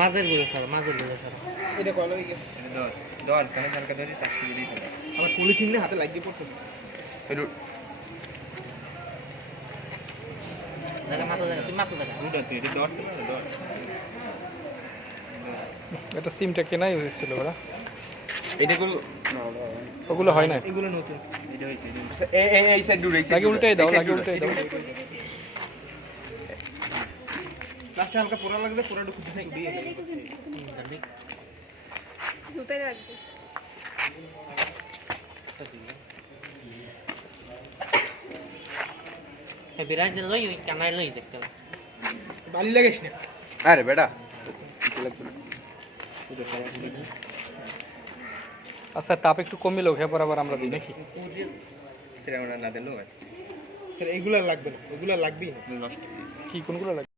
মাঝের গুলো ছাড়া, মাঝের গুলো ছাড়া। এটা কল হয়ে গেছে দর কানে হালকা ধরে টাকি দিয়ে দিতে আবার পলিথিন দিয়ে হাতে লাগিয়ে পড়ছে এরু দাদা মাথা দাদা, তুই মাথা দাদা। দুটো তুই এটা দর দর এটা সিমটা কেনাই হয়েছিল ওরা, এটা গুলো ওগুলো হয় না। এগুলো নতুন এটা হইছে এই সাইড দূর এই সাইড লাগে উল্টাই দাও, লাগে উল্টাই দাও। লাস্টে হালকা পোড়া লাগলে পোড়াটা খুব বেশি দিয়ে দুটোই রাখবে। বিরাজ দিন লই, ওই কানায় লই দেখতে। বালি লাগাইস না আরে বেটা লাগবে না পুরো সারা পুরো আচ্ছা তাপ একটু কমিল, খেয়ে পর আবার আমরা দিই নাকি? সেটা আমরা না দিলেও হয়। স্যার এগুলা লাগবে না, এগুলা লাগবেই না নষ্ট কি কোনগুলো লাগবে?